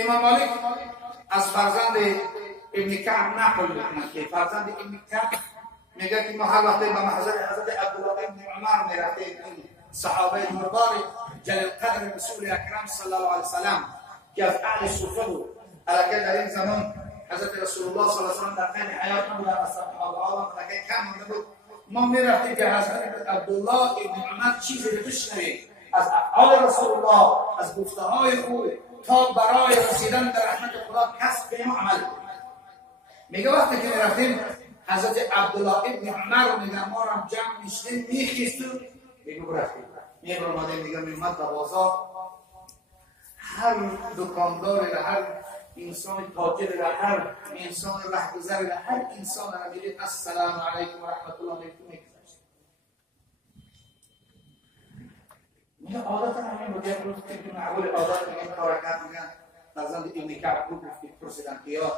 امام مالک از فرزند ابن کعب نقل میکنه که فرزند ابن کعب میگه که ما هر وقت به محضر حضرت عبدالله ابن عمر میرفتیم، صحابه بزرگوار جلیل قدر رسول اکرم صلی الله علیه وسلم که از اهل صوفه بود، البته در این زمان حضرت رسول الله صلی الله علیه وسلم در قید حیات نبودن و صحابه ها ملکه کم مانده بود. ما میرفتیم که حضرت عبدالله ابن عمر چیزی رو بشنویم از افعال رسول الله، از گفته های او، تا برای رسیدن در رحمت خدا کسب کنیم و عمل کنیم. میگه وقتی که میرفتیم حضرت عبدالله ابن عمر میگه ما را جمع میشتیم میخیستیم میگه برفتیم میبرمادیم میگه میمد به بازار، هر دکاندار را، هر انسان تاجر را، هر انسان رهگذر را، هر انسان را میگه السلام علیکم و رحمت الله میگه میگه عادت همین رو دیگه روز که معقول عادت میگه کارکت میگن فرزند ابن کعب بود رفتی پرسیدن که یا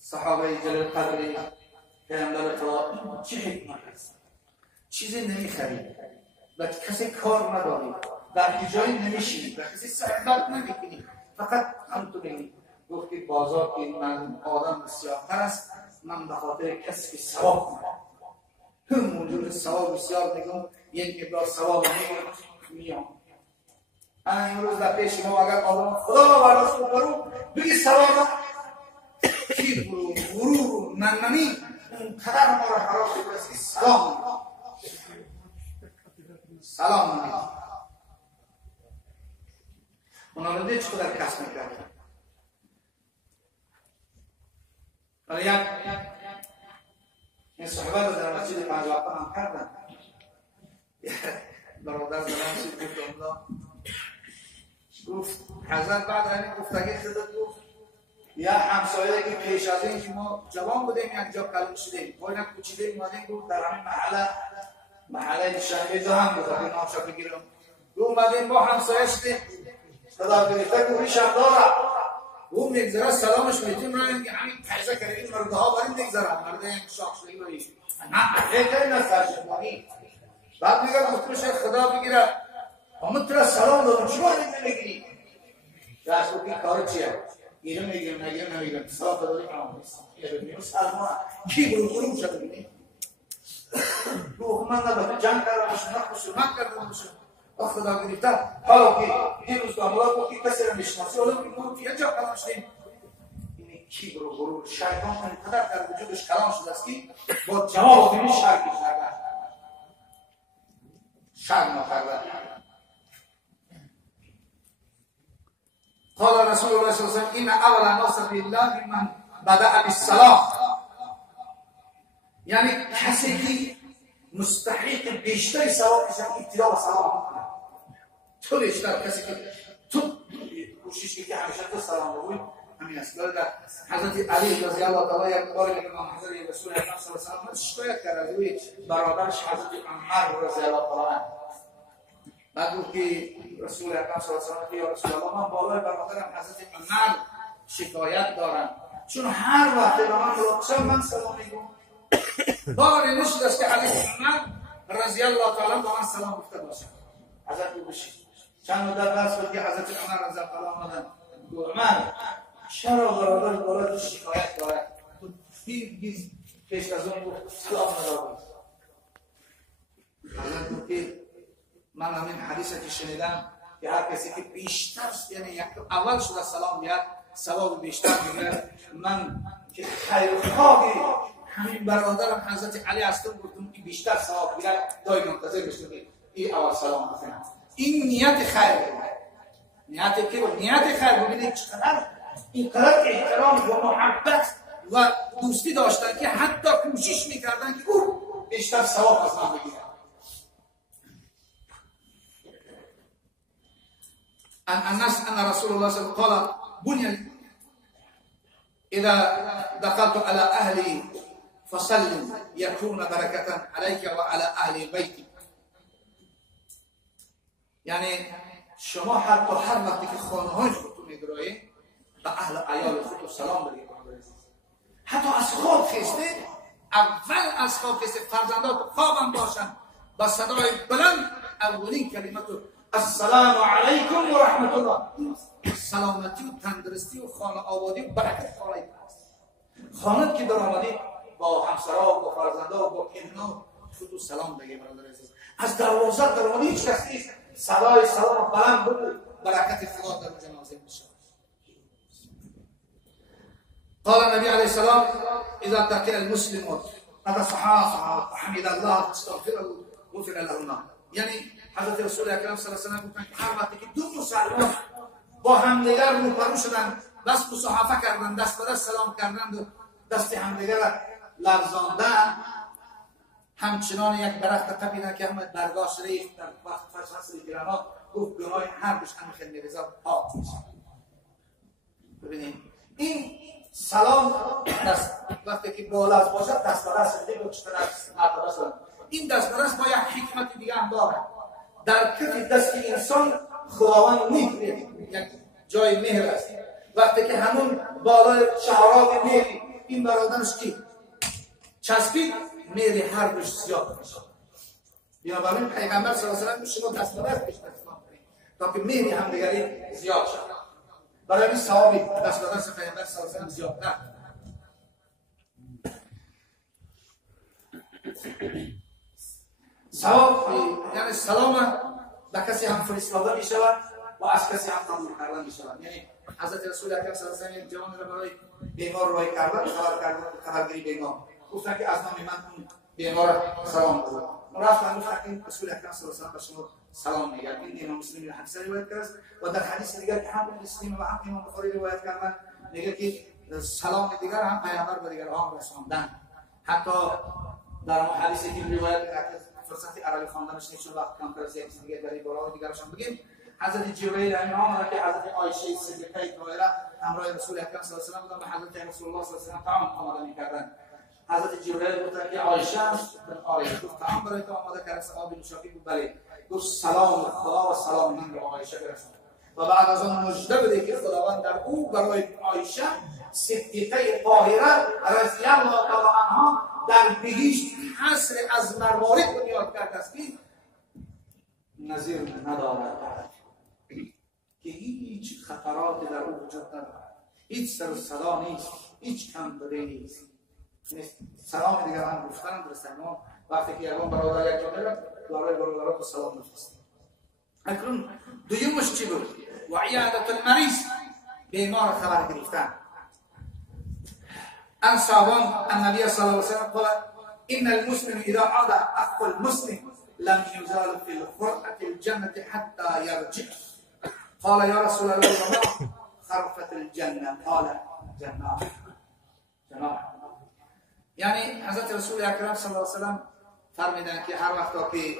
صحابه جلیل قدری پیامبر خدا چه حکمت است؟ چیزی نمیخرید و کسی کار ندارید، در جایی نمیشینید و کسی صحبت نمیکنید، فقط هم تو بینید. گفت که بازار که من آدم بسیارتر است، من به خاطر کسب ثواب هم موجود ثواب بسیار میگم، یک مقدار ثواب میام. انا امروز در پیش ما اگر آدم خدا و رسول برو بگی ثواب کیر برو غرور مننی اونقدر ما را خراب بکنی سلام نمید اونا رو دید چقدر کس میکرد. ولی یک این صحبت رو در مسجد 5 وقت هم کردن. برادر زنان شد گفت املا گفت حضرت بعد همین گفتگی خودت گفت یا همسایه که پیش از این که ما جوان بودیم یک جا قلم شدیم باید کوچیده اومدیم گفت در همین محله نشانه دو هم بود این نامشا بگیرم اومدیم با همسایه شدیم خدا گرفته که ریشم داره او میگذره سلامش میتیم را همین پیزه کرده این مرده ها بریم میگذره مرده این شاخ شدیم روی نه خیلی نه سرشمانی بعد میگه گفتمش خدا بگیره همون تو را سلام دارم چرا نمیگیری؟ دست بکنی کار چیه؟ اینو میگیرم نگیرم نمیگیرم سلام داری کنم میگم سلمان کی برو شده بینی؟ روح من نباید جنگ کردم خصومت کردم خدا گرفته حالا که این روز دامولا بود که کسی را میشناسی حالا که ما که یک جا کلام شدیم اینه کی برو غرور شیطان اینقدر در وجودش کلام شده است که با جواب بینی شرکی کرده شرم نکرده. قال رسول الله صلی الله علیه و سلم این اول الناس بالله من بدأ بالسلام، یعنی کسی که مستحق بیشتر ثواب میشه ابتدا با سلام میکنه. تو بیشتر کسی که تو کوشش که همیشه تو سلام بگوی همین است. در حضرت علی رضی الله تعالی یک بار میگه ما حضرت رسول الله صلی الله علیه و سلم شکایت کرد از روی برادرش حضرت عمر رضی الله تعالی. بعد گفت که رسول اکرم صلی الله علیه و سلم یا رسول الله من بالای برادرم حضرت عمر شکایت دارم چون هر وقت به من ملاقات من سلام میگم باری نشد است که حضرت عمر رضی الله تعالی با من سلام گفته باشه. حضرت بشید چند مدت بس بود که حضرت عمر رضی الله تعالی آمدن گفت عمر چرا برادر بالای شکایت دارد؟ هیچ پیش از اون گفت سلام ندارد. حضرت گفت که من همین حدیثی که شنیدم که هر کسی که بیشتر یعنی یک اول شده سلام بیاد ثواب بیشتر میگیره. من که خیرخواهی همین برادرم حضرت علی هستم گفتم که بیشتر ثواب بیاره دایم منتظر بشم این اول سلام بکنم. این نیت خیر نیت که نیت خیر ببینید چقدر اینقدر احترام و محبت و دوستی داشتن که حتی کوشش میکردن که او بیشتر ثواب از من بگیره. الناس ان رسول الله صلى الله عليه وسلم قال بني اذا دخلت على اهلي فسلم يكون بركه عليك وعلى اهل بيتك. یعنی شما حتی هر وقتی که خانه های خودتون میگرایید به اهل عیال خودتون سلام بدید. حتی از خواب خسته اول از خواب خسته فرزندات خوابم باشن با صدای بلند اولین کلمه السلام علیکم و رحمت الله سلامتی و تندرستی و خانه آبادی و برکت خانه است. خانه که در آمدی با همسرها و با فرزندها و با کنها خود سلام بگی برادر عزیز. از دروازه در آمدی هیچ کس نیست صدای سلام بلند بود برکت خدا در جنازه میشه. قال النبي عليه السلام اذا تقي المسلم فتصحى حمد الله استغفر غفر له ما. یعنی حضرت رسول اکرم صلی الله علیه و آله گفتن هر وقتی که دو مسلمان با همدیگر روبرو شدن دست مصاحبه کردن دست به دست سلام کردند و دست همدیگر لرزاندن همچنان یک درخت تپیدن که همه برگاش ریخت در وقت فصل گرما گفت گناه هر دوش همه خیلی میریزا پاک میشه. ببینید این سلام دست وقتی که بالا باشه دست به دست دیگه چطور است این دست به دست با یک حکمت دیگه هم داره. در کف دست انسان خداوند میگیره یک جای مهر است. وقتی که همون بالای شهراب مهر این برادرش کی چسبید مهر هر دوش زیاد میشه. بنابراین پیغمبر صلی الله علیه و شما دست به دست بیشتر استفاده کنید تا که مهر همدیگری زیاد شود. برای این ثوابی دست به دست پیغمبر صلی الله علیه و زیادتر. ثواب یعنی سلام به کسی هم فرستاده می شود و از کسی هم قبول کردن می شود. یعنی حضرت رسول اکرم صلی الله علیه و یک جوان را برای بیمار راه کردن خبرگیری بیمار گفتن که از نام من اون بیمار سلام بزن. رفتن گفتن رسول اکرم صلی الله علیه و شما سلام میگه. این امام مسلم حدیث روایت کرده و در حدیث دیگر که هم مسلم و هم امام بخاری روایت کردن میگه که سلام دیگر هم پیامبر به دیگران رساندن. حتی در حدیثی که روایت فرصت عربی خواندنش نیست چون وقت کم تر از یک دیگه در بالا دیگرش هم بگیم. حضرت جبرئیل امین آمد که حضرت عایشه صدیقه طاهره همراه رسول اکرم صلی الله علیه و آله بودند و حضرت رسول الله صلی الله علیه و آله طعام آماده می‌کردند. حضرت جبرئیل گفت که عایشه است آره گفت طعام برای تو آماده کرده صحابی نوشابی بود بله گفت سلام خدا و سلام من به عایشه برساند و بعد از آن مژده بده که خداوند در او برای عایشه صدیقه طاهره رضی الله تعالی عنها در بهشت حصر از موارد بنیاد کرده است که نظیر ندارد که هیچ خطراتی در او وجود ندارد هیچ سر و صدا نیست هیچ کم بده نیست. سلام دیگر هم گفتن در سلام وقتی که یکان برادر یک جا میرد برای برادرها تو سلام میفرستند. اکنون دویمش چی بود؟ و عیادت المریض بیمار خبر گرفتن. ان صحابان النبی صلی الله علیه و سلم قال ان المسلم اذا عاد اخو المسلم لم يزال في الفرقه الجنه حتى يرجع. قال يا رسول الله وما خرفت الجنه قال جنات. یعنی حضرت رسول اکرم صلی الله علیه و سلم فرمودند که هر وقت که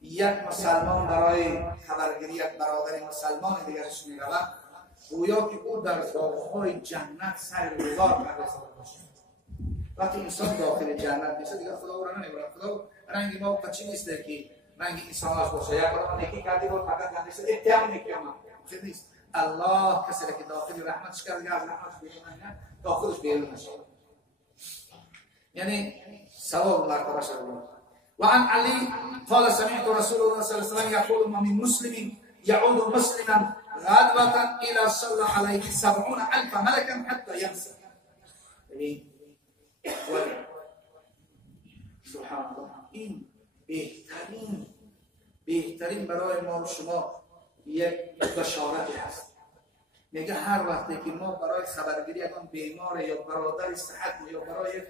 یک مسلمان برای خبرگیری یک برادر مسلمان دیگرش میرود گویا که او در باغ‌های جنت سرگذار کرده باشه. وقتی انسان داخل جنت میشه دیگه خدا او را نمیبرد. خدا رنگ ما بچه نیست که رنگ انساناش باشه. یک آدم نیکی کردی و فقط گنده شد اتهام نیکی ما خیلی نیست. الله کسی که داخل رحمتش کرد از رحمتش بیرون نه داخلش بیرون نشه. یعنی ثواب مرتبه شد. و عن علی قال سمعت رسول الله صلی الله علیه و آله یقول ما من مسلم يعود مسلما غدوة الى صلى عليه 70,000 ملكا حتى يمسك. سبحان الله این بهترین برای ما و شما یک بشارتی هست. میگه هر وقتی که ما برای خبرگیری یکان بیمار یا برادر صحت یا برای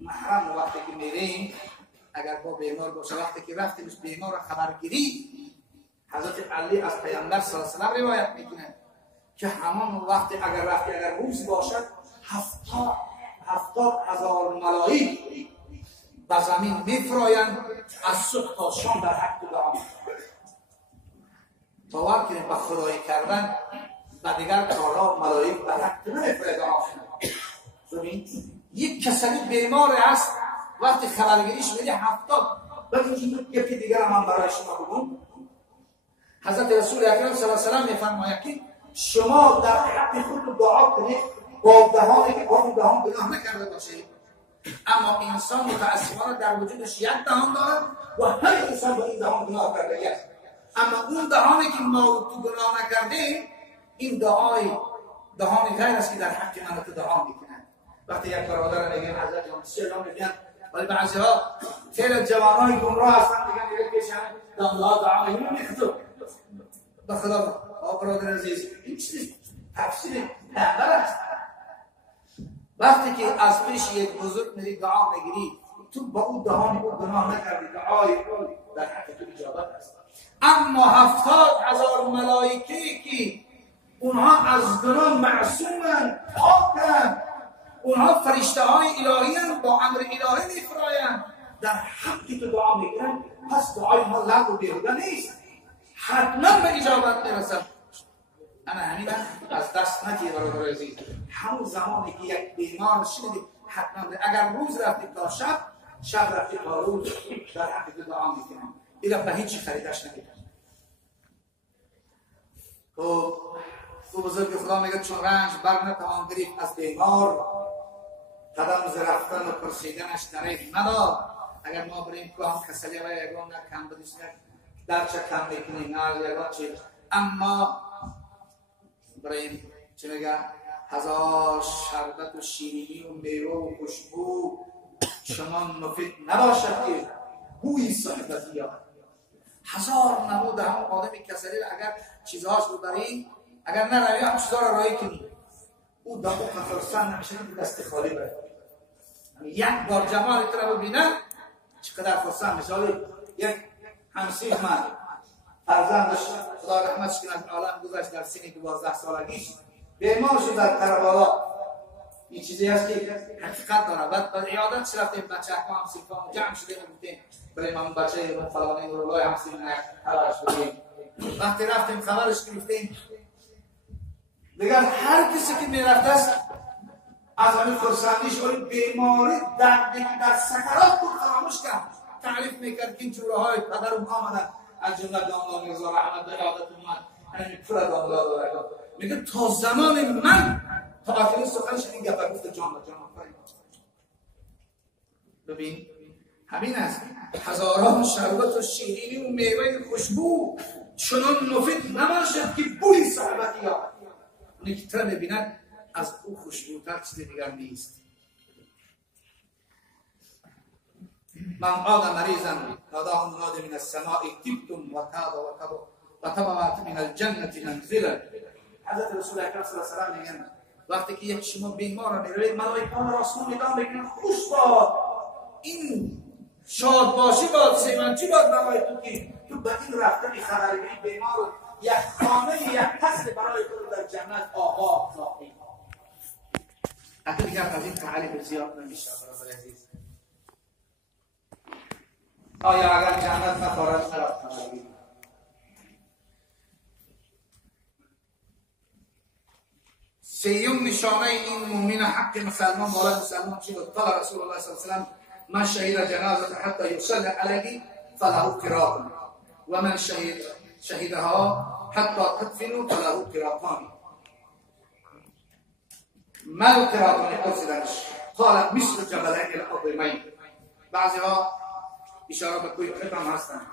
محرم وقتی که میریم اگر با بیمار باشه وقتی که رفتیم بیمار خبرگیری حضرت علی از پیامبر صلی الله علیه و روایت میکنه که همان وقتی اگر روز باشد 70,000 ملائک به زمین میفرایند از صبح تا شام در حق دعا باور کنید به خدایی کردن و دیگر کارها ملائک به حق نمیفرایند. یک کسلی بیمار است وقتی خبرگیریش میده 70 ببینید یکی دیگر هم برای شما بگم. حضرت رسول اکرم صلی الله علیه و آله میفرماید که شما در حق خود دعا کنید با دهانی که با اون دهان گناه نکرده باشید. اما انسان متاسفانه در وجودش یک دهان دارد و هر انسان با این دهان گناه کرده است. اما اون دهانی که ما تو گناه نکردیم این دهانی غیر است که در حق من تو دعا میکنن. وقتی یک برادر میگن حضرت جان سلام میگن، ولی بعضی‌ها خیلی جوانای گمراه هستن میگن یه پیشن داملا دعا میکنن. به خدا برادر عزیز، این چیز تفسیر پیغمبر است. وقتی که از پیش یک بزرگ میری دعا میگیری، تو با اون دهانی او گناه نکردی، دعای در حق تو اجابت است. اما 70,000 ملائکه‌ای که اونها از گناه معصومن، پاکن، اونها فرشته های الهی هستند، با امر الهی میفرایند، در حق تو دعا میگیرن، پس دعای ما لغو و بیهوده نیست، حتما به اجابت میرسد. انا همین از دست ندید برادر عزیز. همون زمانی که یک بیمار شدید حتما اگر روز رفتی تا شب رفتی تا روز، در حق تو دعا میکنم، دیگه به هیچ خریدش نمیکنم. تو بزرگ خدا میگه چون رنج بر نتوان گرفت از بیمار، قدم ز رفتن و پرسیدنش دریغ مدار. اگر ما بریم که هم کسلی و یگان کم بدیش در چه کم میکنیم نه یگان چی، اما بریم چه میگه 1000 شربت و شیرینی و میوه و خوشبو چنان مفید نباشد که بوی صحبتی ها. 1000 نمود همون آدمی کسلی اگر چیزهاش رو بریم، اگر نروی هم چیزها رو رایی کنی، او دقیق خفرستان نمیشه که دست خالی برد. یک بار جمال تو رو ببینن چقدر خواستن. مثال یک همسیح من فرزندش خدا رحمتش کنه از عالم گذشت در سن 12 سالگیش بیمار شد در کربلا. این چیزی هست که حقیقت داره. بعد عیادت رفتیم، بچه ها همسیفان جمع شدیم و گفتیم بریم همون بچه فلانی نورالله همسیح خبرش بدیم. وقتی رفتیم خبرش گرفتیم، دیگر هر کسی که میرفت است از همین خرسندیش ولی بیماری در سکرات بود فراموش کرد. تعریف میکرد که این جوره های پدرم آمدن از جمله داملا میرزارحمت به عادت من همین پر داملا داره. میگه تا زمان من تا آخرین سخنش این گفت گفت جان آفرین. ببین همین است، هزاران شربت و شیرینی و میوه خوشبو چنان مفید نباشد که بوی صحبتی ها. اونی که تر میبیند از او خوشبوتر چیزی دیگر نیست. من عاد مریضا ناداه مناد من السماء تبتم و طبعت من الجنة منزلا. حضرت رسول اکرم صلی الله علیه و سلم میگن وقتی که یک شما بیمار میروید، ملائکه رسول میدان میگن خوش باد، این شاد باشی باد، سیمنچی باد برای تو که تو به این رفتن خبر بگی بیمار یک خانه یک قصر برای تو در جنت آقا ساختی. اگر دیگر از این تعریف زیاد نمیشه برادر عزیز. آیا اگر جنت نخورد خراب کنید؟ سیوم نشانه این مومن حق مسلمان بالای مسلمان چی بود؟ قال رسول الله صلی الله علیه و سلم من شهید جنازه حتی یصلی علیه فله قراط و من شهیدها حتی تدفنوا فله قراطان. ما القراطان قصدش؟ قال مثل جبلین العظیمین. بعضیها اشاره به کوی احد هم هستند،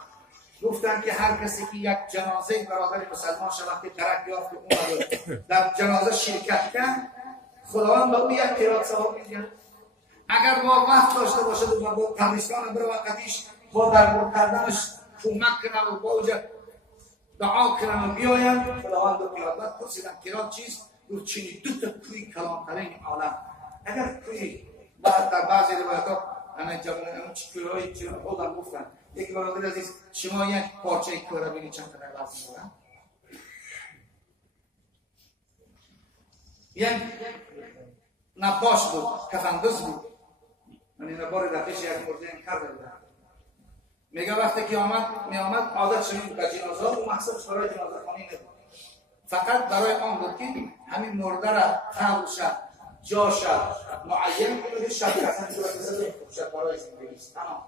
گفتن که هر کسی که یک جنازه برادر مسلمان شود که درک یافت و اومد در جنازه شرکت کرد، خداوند به او یک قرات ثواب می‌دهد. اگر ما وقت داشته باشد و با قبرستان بر وقتیش با دربار کردنش کمک کنن و با اوجه دعا کنن و بیاین، خداوند به قرات پرسیدن قرات چیست؟ گفت چینی دو تا کوی کلانترین عالم. اگر کوی بعد در بعضی روایت‌ها همه جبل چکوهای چیز خودم گفتن، یک برادر عزیز شما یک پارچه کوره بینید چند قدر وزن دارن؟ یک نباش بود، کفندوز بود. من این بار دفعش یک مرده این کرده بودم. میگه وقتی که می آمد عادت شدید به جنازه و مقصدش برای جنازه خانی نبود، فقط برای آن بود که همین مرده را قبرش جاش معین کنید، شب کسانی که بسید خوبشد برای زندگیست. تمام.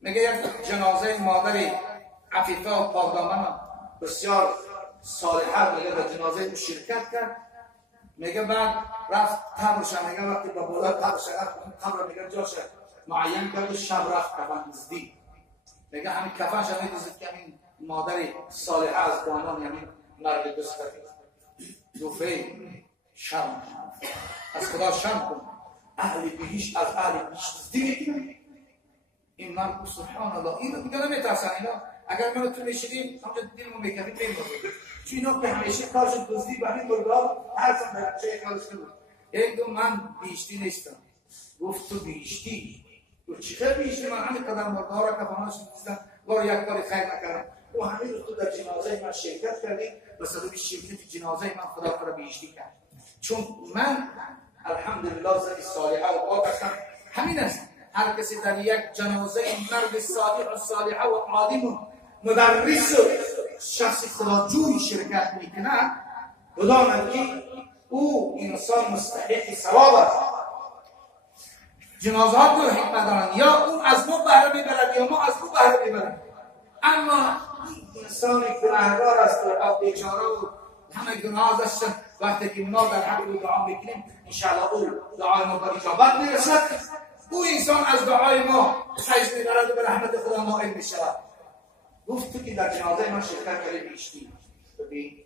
میگه یک جنازه مادری عفیفه و پاکدامن بسیار صالحه میگه به جنازه او شرکت کرد. میگه بعد رفت قبرش، میگه وقتی با بالای قبرش رفت قبر میگه جاش معین کرد و شب رفت کفن دزدید. میگه همین کفنش هم دزدید که همین مادری صالحه از دانان همین مرد دوستاری دوفه شرم از خدا شرم کن اهل بهشت از اهل بهشت دیگه این مرد سبحان الله اینو دیگه نمیترسن اینا اگر منو تو میشیدیم همونجا دیدیم میکنیم میمونیم چون اینا که همیشه کارش دزدی به همین بردار هر سن در چه کارش بود یک دو من بیشتی نیستم گفت تو بیشتی تو چه بیشتی من همین قدم مردها را کفاناش نیستم بارو یک کاری خیر نکردم او همین رو تو در جنازه من شرکت کردیم به سبب شرکت جنازه من خدا تو را بیشتی کرد چون من الحمدلله زنی صالحه و پاک هستم همین است هر کسی در یک جنازه مرد صالح و صالحه و عالم و مدرس و شخص خداجوی شرکت میکنه بداند که او انسان مستحق ثواب است جنازه ها دو حکمت دارند یا اون از ما بهره میبرد یا ما از او بهره میبریم اما انسان گناهکار است و بیچاره و همه گناه داشتن وقتی که ما در حق او دعا میکنیم انشاءالله او دعای ما به اجابت میرسد او انسان از دعای ما فیض میبرد و به رحمت خدا نائل میشود گفت تو که در جنازه من شرکت کردی بیشتی ببین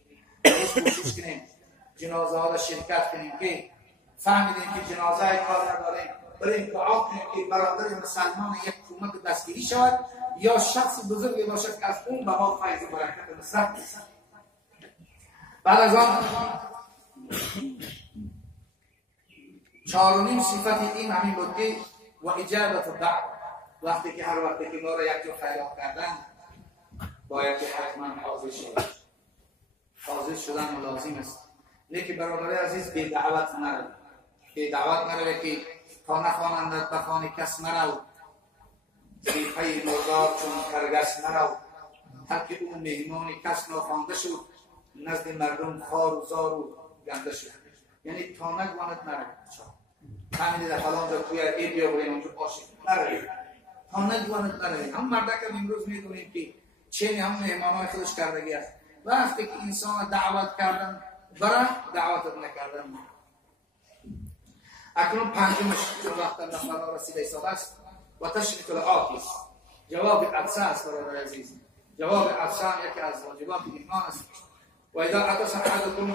کوشش کنیم جنازه ها را شرکت کنیم که فهمیدیم که جنازه کار نداریم بریم دعا کنیم که برادر مسلمان یک کمک دستگیری شود یا شخص بزرگی باشد که از اون به ما فیض و برکت رسد بعد از آن چهارمین صفت این همین بود که و اجابت الدعوه وقتی که هر وقتی که ما را یک جا خیرات کردن باید که حتما حاضر شد حاضر شدن لازم است لیکن برادر عزیز بی دعوت نرو بی دعوت نرو که تا نخوانندت بخوان کس مرو صیفه مردار چون کرگس نرو حتی اون مهمان کس ناخوانده شد نزد مردم خار و زار و گنده شد یعنی تا نگوانت نرو همینی در فلان در توی ای بیا بریم اونجا باشید نرو تا نگوانت نرو هم مردکم امروز میدونیم که چه هم مهمانای خودش کردگی است وقتی که انسان دعوت کردن برای دعوت نکردن اکنون پنجمش وقت نفر رسیده ایساد است و تشریف العاکس جواب عطسه است برای عزیز جواب عطسه یکی از واجبات ایمان است و اذا عطس احدكم